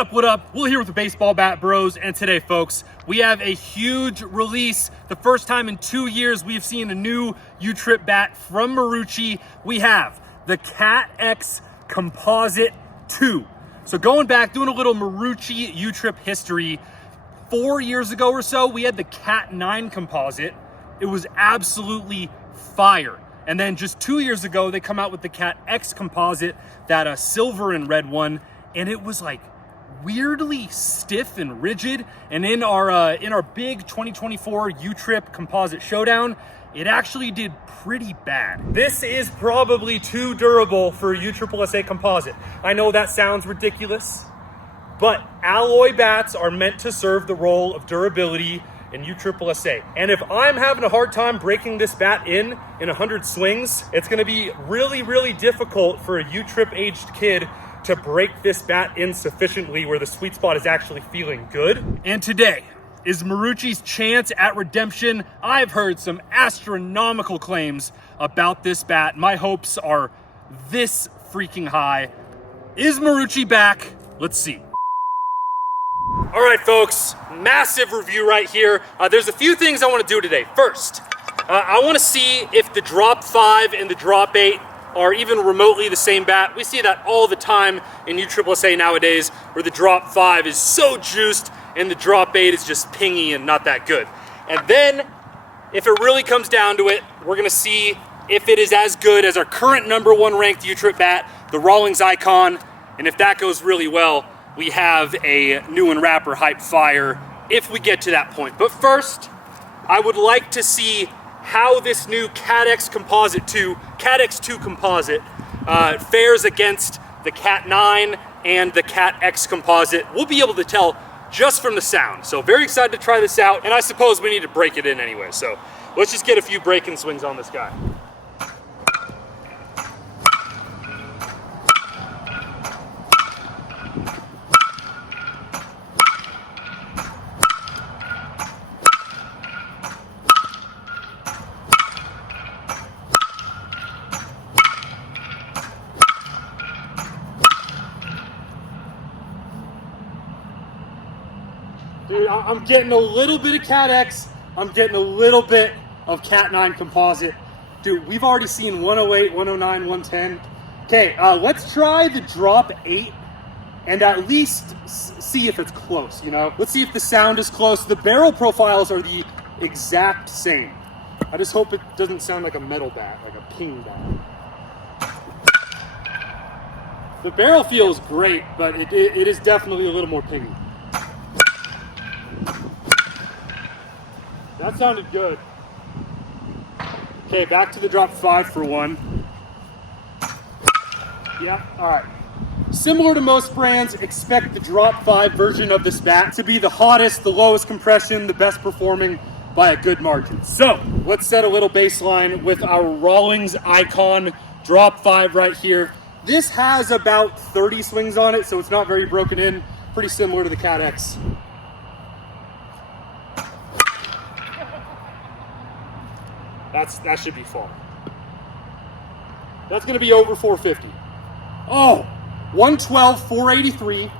up, what up? Will here with the Baseball Bat Bros, and today, folks, we have a huge release. The first time in 2 years we've seen a new U-Trip bat from Marucci. We have the CATX Composite 2. So going back, doing a little Marucci U-Trip history, 4 years ago or so, we had the Cat9 Composite. It was absolutely fire. And then just 2 years ago, they come out with the CATX Composite, that silver and red one, and it was like weirdly stiff and rigid. And in our big 2024 U-Trip Composite Showdown, it actually did pretty bad. This is probably too durable for a USSSA composite. I know that sounds ridiculous, but alloy bats are meant to serve the role of durability in USSSA. And if I'm having a hard time breaking this bat in 100 swings, it's gonna be really, really difficult for a U-Trip aged kid to break this bat in sufficiently where the sweet spot is actually feeling good. And today is Marucci's chance at redemption. I've heard some astronomical claims about this bat. My hopes are this freaking high. Is Marucci back? Let's see. All right, folks, massive review right here. There's a few things I want to do today. First, I want to see if the drop 5 and the drop 8 are even remotely the same bat. We see that all the time in USSSA nowadays, where the drop 5 is so juiced and the drop 8 is just pingy and not that good. And then, if it really comes down to it, we're gonna see if it is as good as our current #1 ranked U-Trip bat, the Rawlings Icon. And if that goes really well, we have a new and rapper hype fire if we get to that point. But first, I would like to see how this new CATX2 Composite fares against the Cat9 and the CATX Composite. We'll be able to tell just from the sound. So very excited to try this out, and I suppose we need to break it in anyway. So let's just get a few break-in swings on this guy. Dude, I'm getting a little bit of CATX. I'm getting a little bit of Cat9 Composite. Dude, we've already seen 108, 109, 110. Okay, let's try the drop 8 and at least see if it's close, you know? Let's see if the sound is close. The barrel profiles are the exact same. I just hope it doesn't sound like a metal bat, like a ping bat. The barrel feels great, but it is definitely a little more pingy. That sounded good. Okay, back to the drop 5 for one. Yeah, all right. Similar to most brands, expect the drop 5 version of this bat to be the hottest, the lowest compression, the best performing by a good margin. So let's set a little baseline with our Rawlings Icon drop 5 right here. This has about 30 swings on it, so it's not very broken in. Pretty similar to the CATX. That should be fun. That's gonna be over 450. Oh, 112, 483.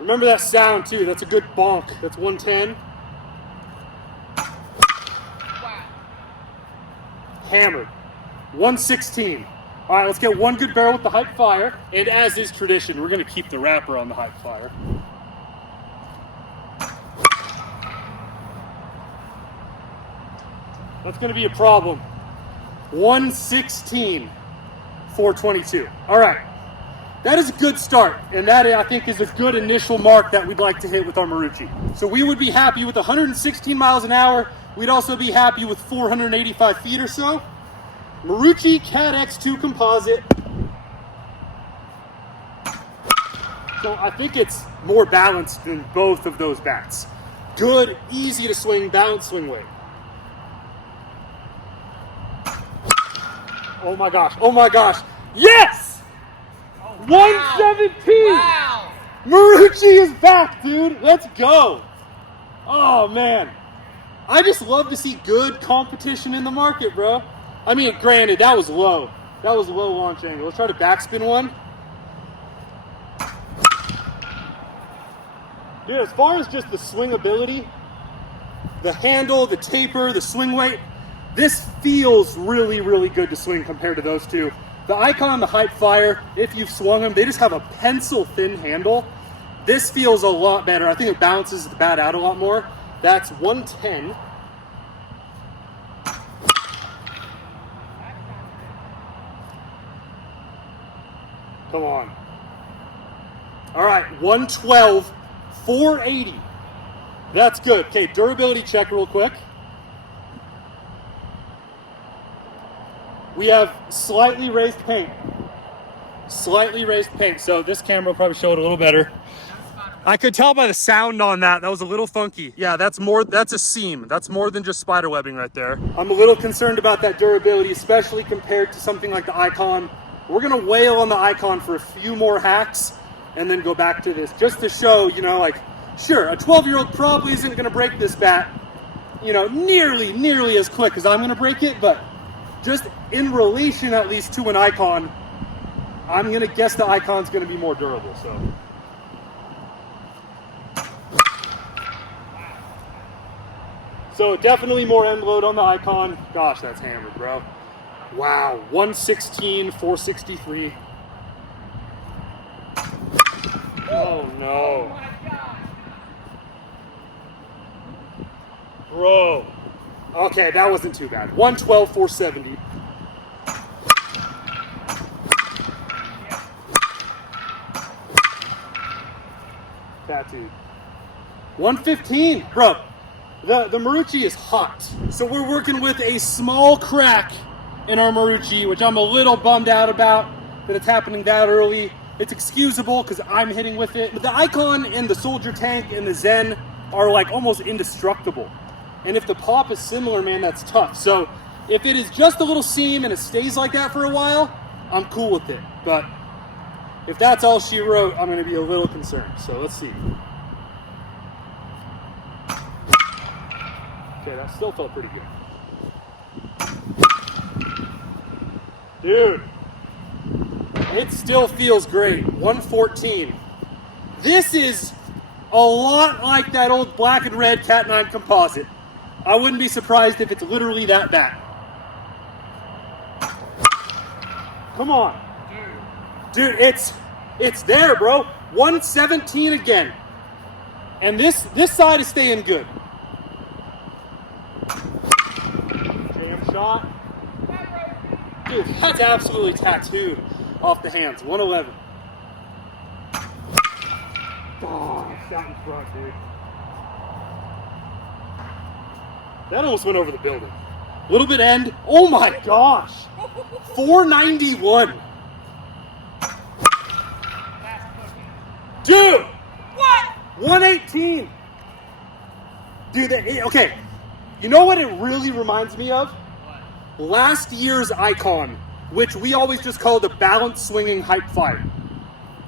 Remember that sound too, that's a good bonk. That's 110. Hammered. 116. All right, let's get one good barrel with the hype fire. And as is tradition, we're gonna keep the wrapper on the hype fire. That's gonna be a problem. 116, 422. All right, that is a good start. And that, I think, is a good initial mark that we'd like to hit with our Marucci. So we would be happy with 116 miles an hour. We'd also be happy with 485 feet or so. Marucci CATX2 Composite. So I think it's more balanced than both of those bats. Good, easy to swing, balanced swing weight. Oh my gosh, oh my gosh. Yes! Oh, wow. 117! Wow! Marucci is back, dude. Let's go. Oh man. I just love to see good competition in the market, bro. I mean, granted, that was low. That was a low launch angle. Let's try to backspin one. Dude, as far as just the swingability, the handle, the taper, the swing weight, this feels really, really good to swing compared to those two. The Icon and the Hype Fire, if you've swung them, they just have a pencil thin handle. This feels a lot better. I think it balances the bat out a lot more. That's 110. Come on. All right, 112, 480. That's good. Okay, durability check real quick. We have slightly raised paint. Slightly raised paint. So this camera will probably show it a little better. I could tell by the sound on that. That was a little funky. Yeah, that's a seam. That's more than just spider webbing right there. I'm a little concerned about that durability, especially compared to something like the Icon. We're gonna wail on the Icon for a few more hacks and then go back to this just to show, you know, like, sure, a 12-year-old probably isn't gonna break this bat, you know, nearly as quick as I'm gonna break it, but just in relation at least to an Icon, I'm gonna guess the Icon's gonna be more durable, so. So definitely more end load on the Icon. Gosh, that's hammered, bro. Wow, 116, 463. Oh no. Bro. Okay, that wasn't too bad. 112, 470. Tattooed. 115, bro. The Marucci is hot. So we're working with a small crack in our Marucci, which I'm a little bummed out about that it's happening that early. It's excusable because I'm hitting with it. But the Icon and the Soldier Tank and the Zen are like almost indestructible. And if the pop is similar, man, that's tough. So if it is just a little seam and it stays like that for a while, I'm cool with it. But if that's all she wrote, I'm gonna be a little concerned. So let's see. Okay, that still felt pretty good. Dude, it still feels great. 114. This is a lot like that old black and red Cat 9 composite. I wouldn't be surprised if it's literally that bat. Come on. Dude, it's there, bro. 117 again. And this side is staying good. Jam shot. Dude, that's absolutely tattooed off the hands. 111. Oh, shot in front, dude. That almost went over the building. A little bit end. Oh my gosh. 491. Dude! What? 118. Dude, okay. You know what it really reminds me of? What? Last year's Icon, which we always just called the balance swinging Hype Fire.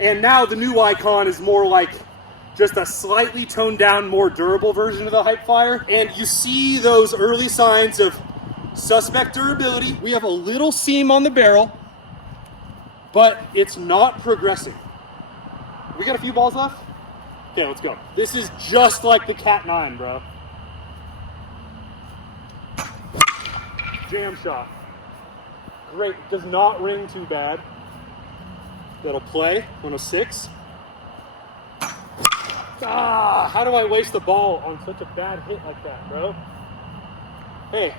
And now the new Icon is more like just a slightly toned down, more durable version of the Hype Fire. And you see those early signs of suspect durability. We have a little seam on the barrel, but it's not progressing. We got a few balls left? Okay, let's go. This is just like the Cat 9, bro. Jam shot. Great, does not ring too bad. That'll play, 106. Ah, how do I waste the ball on such a bad hit like that, bro? Hey,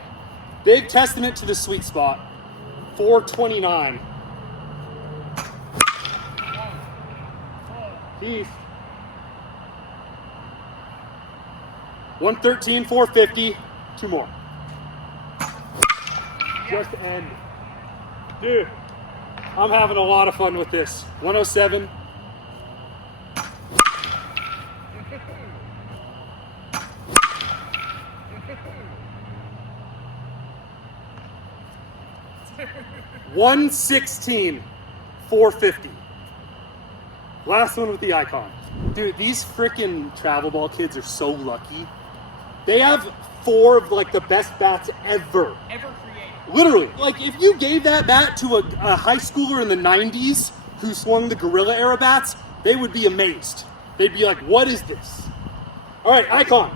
big testament to the sweet spot. 429. Peace. 113, 450. Two more. Just end. Dude, I'm having a lot of fun with this. 107. $116, 450. Last one with the Icon. Dude, these freaking travel ball kids are so lucky. They have 4 of like the best bats ever. Ever created. Literally. Like, if you gave that bat to a high schooler in the 90s who swung the Gorilla era bats, they would be amazed. They'd be like, what is this? All right, Icon.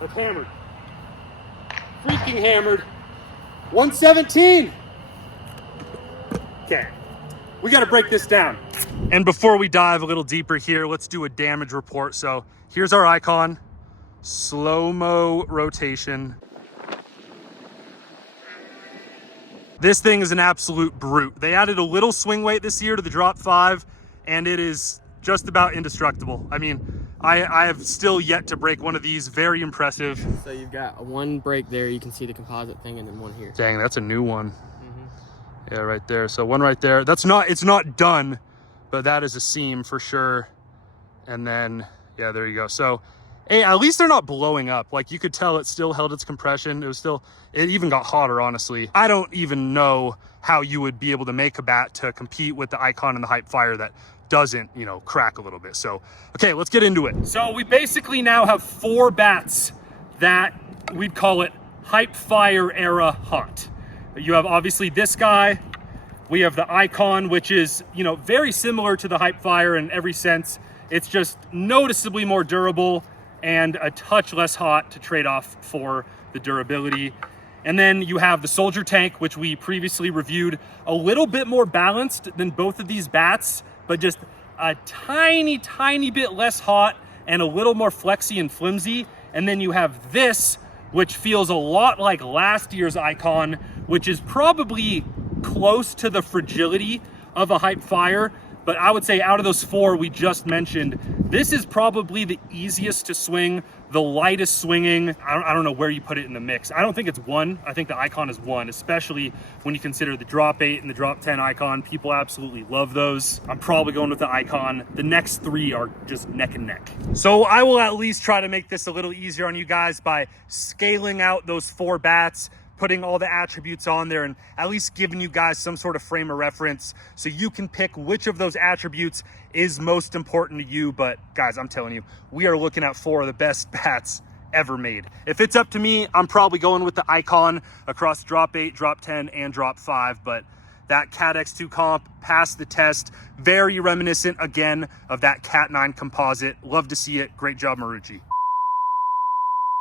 That's hammered. Freaking hammered. 117. Okay, we got to break this down. And before we dive a little deeper here, let's do a damage report. So here's our Icon. Slow-mo rotation. This thing is an absolute brute. They added a little swing weight this year to the drop 5, and it is just about indestructible. I mean, I have still yet to break one of these. Very impressive. So you've got one break there, you can see the composite thing, and then one here. Dang, that's a new one. Yeah, right there. So one right there. That's not, it's not done, but that is a seam for sure. And then, yeah, there you go. So, hey, at least they're not blowing up. Like, you could tell it still held its compression. It was still, it even got hotter, honestly. I don't even know how you would be able to make a bat to compete with the Icon and the Hype Fire that doesn't, you know, crack a little bit. So, okay, let's get into it. So we basically now have 4 bats that we'd call it Hype Fire era hot. You have obviously this guy. We have the Icon, which is, you know, very similar to the Hype Fire in every sense. It's just noticeably more durable and a touch less hot to trade off for the durability. And then you have the Soldier Tank, which we previously reviewed, a little bit more balanced than both of these bats, but just a tiny bit less hot and a little more flexy and flimsy. And then you have this, which feels a lot like last year's Icon, which is probably close to the fragility of a Hype Fire. But I would say out of those 4 we just mentioned, this is probably the easiest to swing, the lightest swinging. I don't know where you put it in the mix. I don't think it's 1. I think the Icon is 1, especially when you consider the drop 8 and the drop 10 Icon. People absolutely love those. I'm probably going with the Icon. The next 3 are just neck and neck. So I will at least try to make this a little easier on you guys by scaling out those 4 bats, putting all the attributes on there, and at least giving you guys some sort of frame of reference so you can pick which of those attributes is most important to you. But guys, I'm telling you, we are looking at 4 of the best bats ever made. If it's up to me, I'm probably going with the Icon across drop 8, drop 10, and drop 5, but that CATX2 comp passed the test. Very reminiscent again of that Cat 9 composite. Love to see it. Great job, Marucci.